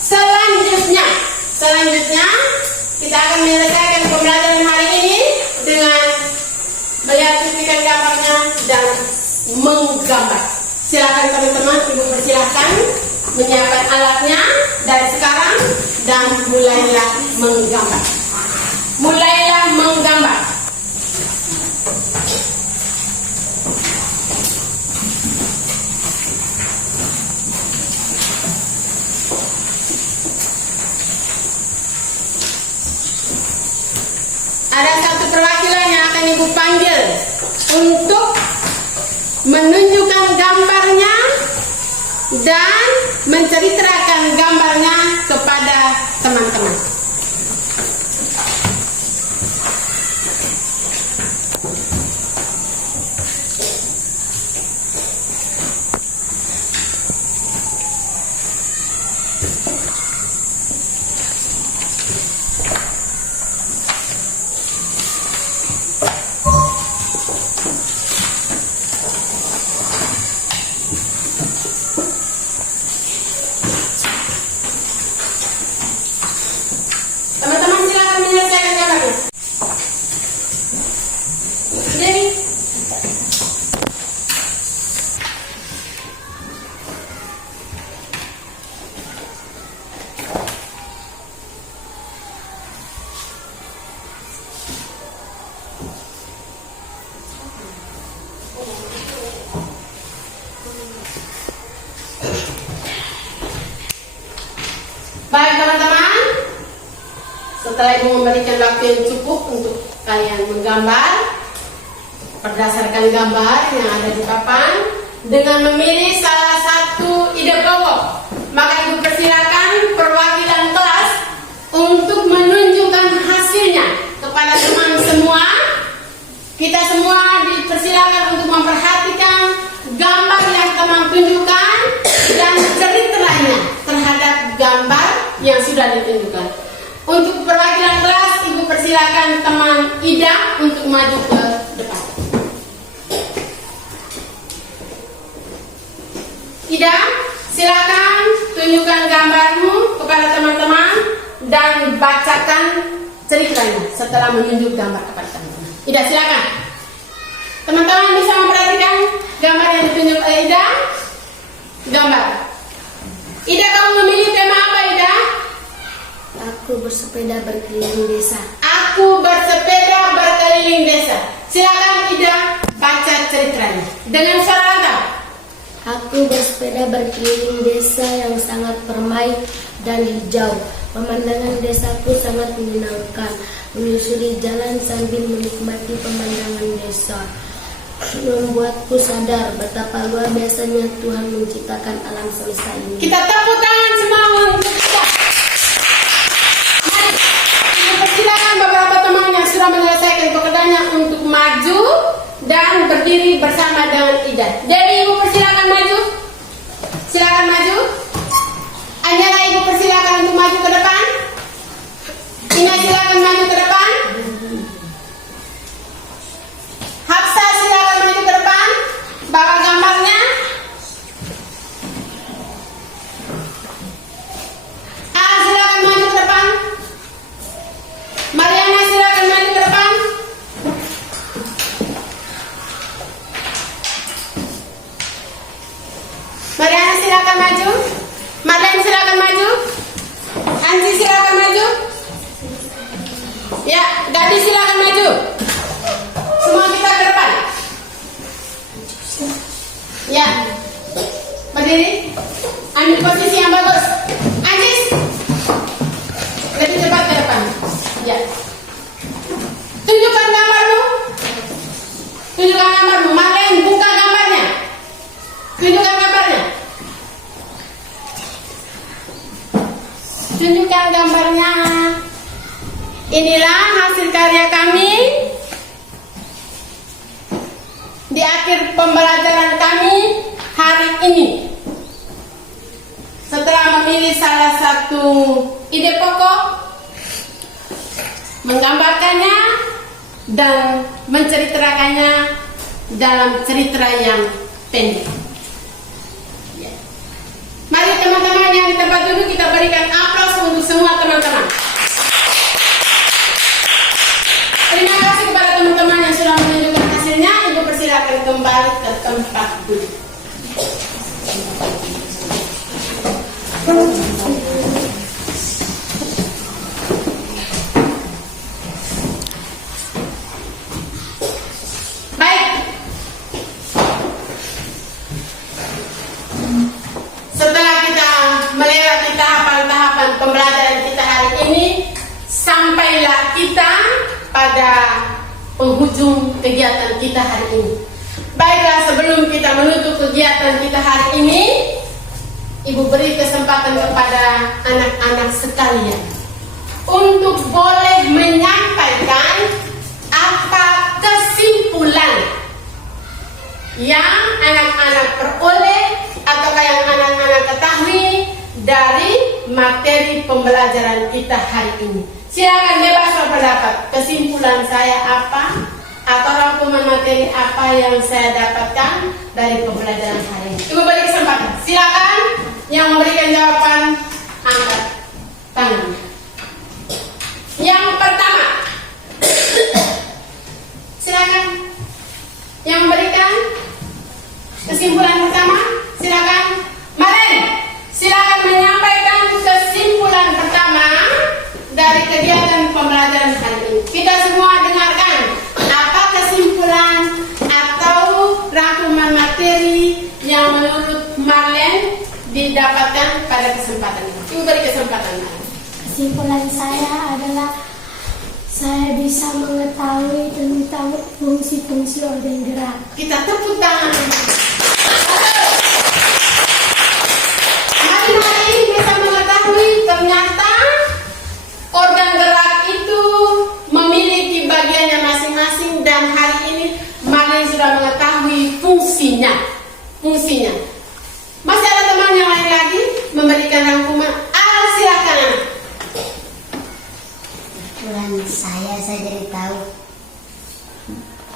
Selanjutnya kita akan menyelesaikan pembelajaran hari ini dengan menyaksikan gambarnya dan menggambar. Silakan teman-teman, ibu persilahkan menyiapkan alatnya dari sekarang dan mulailah menggambar. Ada satu perwakilan yang akan ibu panggil untuk menunjukkan gambarnya dan menceritakan gambarnya kepada teman-teman. Teman-teman silakan menyelesaikan gambarnya. Jadi, baik teman-teman, setelah ibu memberikan waktu yang cukup untuk kalian menggambar berdasarkan gambar yang ada di papan dengan memilih salah satu ide pokok, maka ibu persilakan perwakilan kelas untuk menunjukkan hasilnya kepada teman semua. Kita semua dipersilakan untuk memperhatikan gambar yang teman tunjukkan dan ceritanya terhadap gambar yang sudah ditunjukkan. Untuk perwakilan kelas, ibu persilakan teman Ida untuk maju ke depan. Ida, silakan tunjukkan gambarmu kepada teman-teman dan bacakan ceritanya setelah menunjuk gambar kepada teman-teman. Ida, silakan. Teman-teman bisa memperhatikan gambar yang ditunjuk oleh Ida. Gambar. Ida, kamu memilih tema apa, Ida? Aku bersepeda berkeliling desa. Aku bersepeda berkeliling desa. Silakan Ida baca ceritanya dengan suara lantang. Aku bersepeda berkeliling desa yang sangat permai dan hijau. Pemandangan desaku sangat menyenangkan. Menyusuri jalan sambil menikmati pemandangan desa membuatku sadar betapa luar biasanya Tuhan menciptakan alam semesta ini. Kita tepuk tangan semua untuk Ida. Kita persilakan beberapa teman yang sudah menyelesaikan pekerjaannya untuk maju dan berdiri bersama dengan Ida. Dewi, ibu persilakan maju. Silakan maju. Anjala, ibu persilakan untuk maju ke depan. Ina, silakan maju ke depan. Hafsa, silakan maju ke depan. Bawa gambarnya. Silakan maju ke depan. Mariana, silakan maju ke depan. Mariana, silakan maju. Marlene, silakan maju. Anji, silakan maju. Ya, Gadis, silakan maju. Semua kita ke depan. Ya, berdiri. Ambil posisi yang bagus. Anjis, lebih cepat ke depan. Ya. Tunjukkan gambarmu. Tunjukkan gambarmu. Marlene, buka gambarnya. Tunjukkan gambarnya. Tunjukkan gambarnya. Inilah hasil karya kami di akhir pembelajaran kami hari ini. Setelah memilih salah satu ide pokok, menggambarkannya dan menceritakannya dalam cerita yang pendek. di tempat duduk, kita berikan aplaus untuk semua teman-teman. Terima kasih kepada teman-teman yang sudah menunjukkan hasilnya. Ibu persilakan kembali ke tempat duduk. Baik. Setelah kita melewati tahapan-tahapan pembelajaran kita hari ini, sampailah kita pada penghujung kegiatan kita hari ini. Baiklah, sebelum kita menutup kegiatan kita hari ini, Ibu beri kesempatan kepada anak-anak sekalian untuk boleh menyampaikan apa kesimpulan yang anak-anak peroleh atau yang anak-anak ketahui dari materi pembelajaran kita hari ini. Silakan bebas berpendapat. Kesimpulan saya apa? Atau rangkuman materi apa yang saya dapatkan dari pembelajaran hari ini? Ibu beri kesempatan. Silakan yang memberikan jawaban angkat tangan. Yang pertama, silakan. Yang memberikan kesimpulan pertama, silakan. Maren, silakan menyampaikan kesimpulan pertama dari kegiatan pembelajaran hari ini. Kita semua dengarkan apa kesimpulan atau rangkuman materi yang menurut Marlen didapatkan pada kesempatan ini. Ibu beri kesempatan. Kesimpulan saya adalah saya bisa mengetahui tentang fungsi-fungsi organ gerak. Kita tepuk tangan. Hari-hari bisa mengetahui ternyata organ gerak itu memiliki bagiannya masing-masing, dan hari ini Marlen sudah mengetahui fungsinya. Masih ada teman yang lain lagi memberikan rangkuman? Silakan. Kesimpulan saya jadi tahu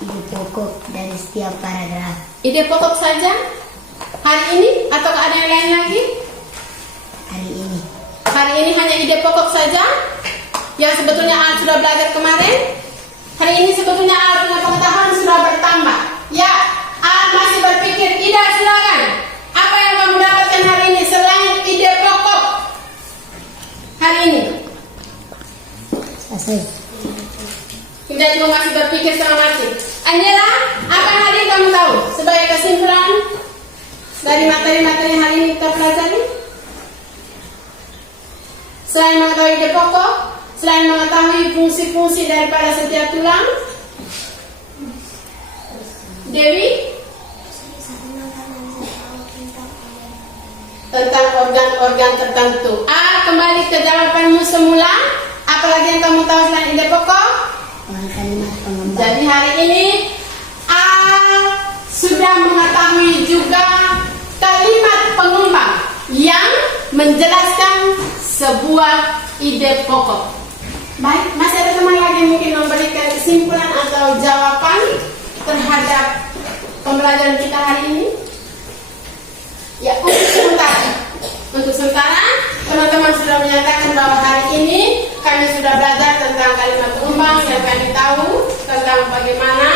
ide pokok dari setiap paragraf. Ide pokok saja hari ini atau ada yang lain lagi? Hari ini Hari ini hanya ide pokok saja yang sebetulnya Al sudah belajar kemarin. Hari ini sebetulnya Al punya pengetahuan sudah bertambah. Ya, Al masih berpikir. Ida, silakan. Apa yang kamu dapatkan hari ini selain ide pokok hari ini? selesai. Kita juga masih berpikir setengah mati. Angela, apa yang hari ini kamu tahu sebagai kesimpulan dari materi-materi hari ini kita pelajari? Selain mengetahui ide pokok, selain mengetahui fungsi-fungsi daripada setiap tulang, Dewi? Tentang organ-organ tertentu. Kembali ke jawabanmu semula. Apalagi yang kamu tahu selain ide pokok? Kalimat pengembang. Jadi hari ini sudah mengetahui juga kalimat pengembang yang menjelaskan sebuah ide pokok. Baik, masih ada teman lagi mungkin memberikan kesimpulan atau jawaban terhadap pembelajaran kita hari ini? Ya, untuk sementara teman-teman sudah menyatakan bahwa hari ini kami sudah belajar tentang kalimat pengembang, yang kami tahu tentang bagaimana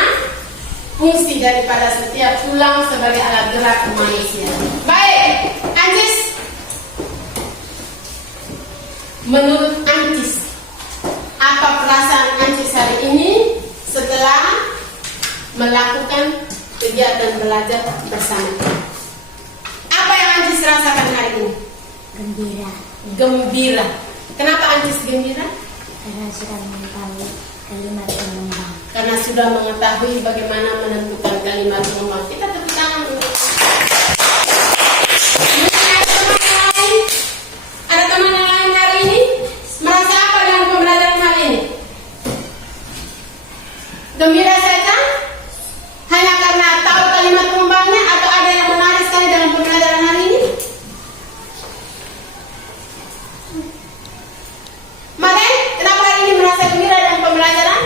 fungsi daripada setiap tulang sebagai alat gerak manusia. Baik, Ancis, menurut Ancis, apa perasaan Ancis hari ini setelah melakukan kegiatan belajar bersama? Apa yang Ancis rasakan hari ini? Gembira. Kenapa Ancis gembira? Karena sudah mengetahui kalimat pengembang. Karena sudah mengetahui bagaimana menentukan kalimat pengembang. Kita tepuk tangan untuk. Ada teman yang lain hari ini merasa apa dengan pembelajaran hari ini? Gembira saja? Hanya karena tahu kalimat pengembangnya, atau ada yang menarik sekali dalam pembelajaran hari ini? Maren, kenapa hari ini merasa gembira dalam pembelajaran?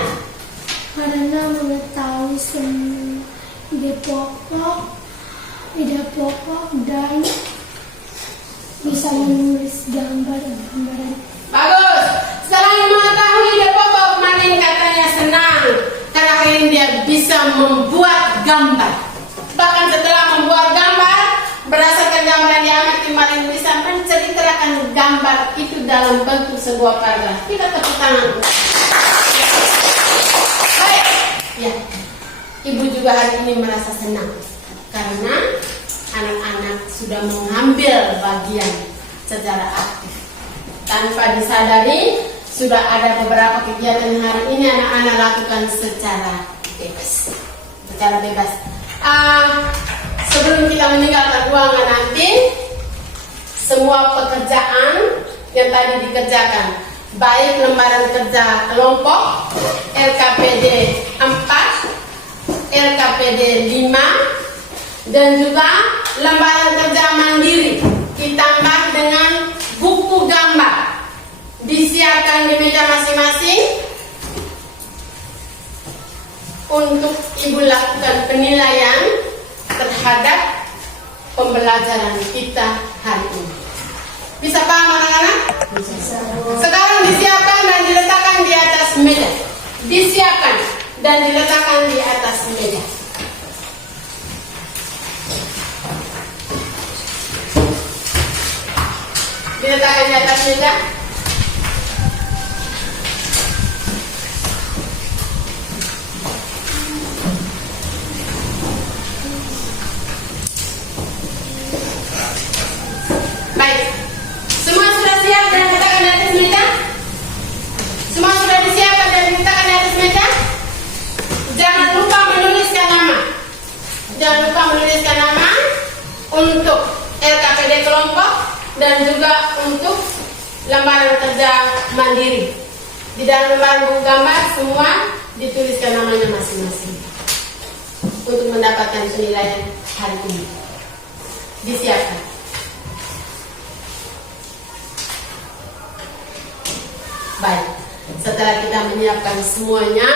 Karena mengetahui semua ide pokok dan bisa menulis gambar-gambaran. Bagus. Setelah mengetahui ide pokok, Marin katanya senang karena akhirnya dia bisa membuat gambar. Bahkan setelah membuat gambar, berdasarkan gambar yang diamati, Marin bisa menceritakan gambar itu dalam bentuk sebuah paragraf. Kita tepuk tangan. Baik. Ya. Ibu juga hari ini merasa senang karena anak-anak sudah mengambil bagian secara aktif. Tanpa disadari, sudah ada beberapa kegiatan hari ini anak-anak lakukan secara bebas. Sebelum kita meninggalkan ruangan nanti, semua pekerjaan yang tadi dikerjakan, baik lembaran kerja kelompok, LKPD 4, LKPD 5, dan juga lembaran kerja mandiri, ditambah dengan buku gambar, disiapkan di meja masing-masing untuk ibu lakukan penilaian terhadap pembelajaran kita hari ini. Bisa paham anak-anak? Sekarang disiapkan dan diletakkan di atas meja. Disiapkan dan diletakkan di atas meja. Diletakkan di atas meja. Baik. Semua sudah siap dan diletakkan di atas meja? Semua sudah disiapkan dan diletakkan di atas meja? Jangan lupa menuliskan nama. Jangan lupa menuliskan nama untuk LKPD kelompok dan juga untuk lembaran kerja mandiri. Di dalam lembaran buku gambar semua dituliskan namanya masing-masing untuk mendapatkan penilaian hari ini. Disiapkan. Baik, setelah kita menyiapkan semuanya,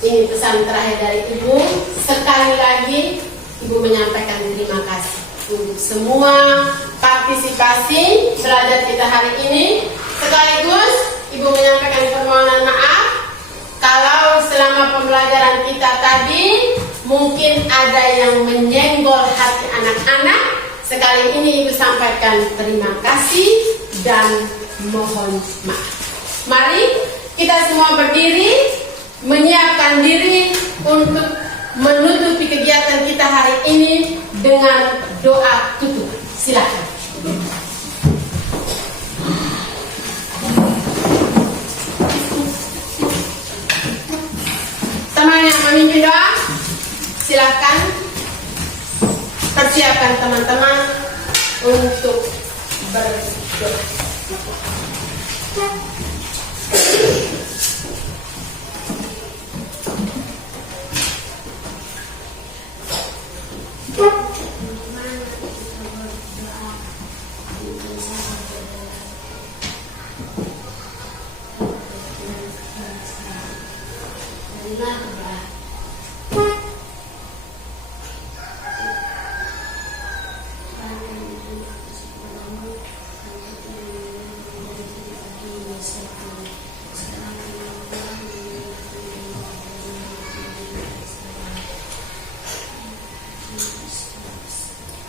ini pesan terakhir dari Ibu. Sekali lagi Ibu menyampaikan terima kasih untuk semua partisipasi belajar kita hari ini. Sekaligus Ibu menyampaikan permohonan maaf kalau selama pembelajaran kita tadi mungkin ada yang menyenggol hati anak-anak. Sekali ini Ibu sampaikan terima kasih dan mohon maaf. Mari kita semua berdiri, menyiapkan diri untuk menutupi kegiatan kita hari ini dengan doa tutup. Silakan. Teman yang memimpin doa, silakan persiapkan teman-teman untuk berdoa.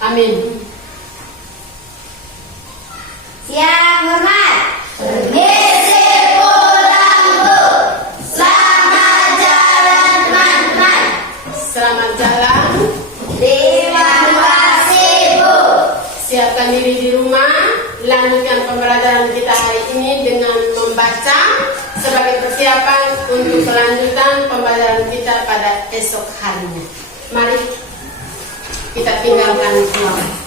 Amin. Siap hormat. Permisi pulang bu. Selamat jalan teman-teman. Selamat jalan. Terima kasih bu. Siapkan diri di rumah. Lanjutkan pembelajaran kita hari ini dengan membaca sebagai persiapan untuk kelanjutan pembelajaran kita pada esok harinya. Mari kita tinggalkan semua.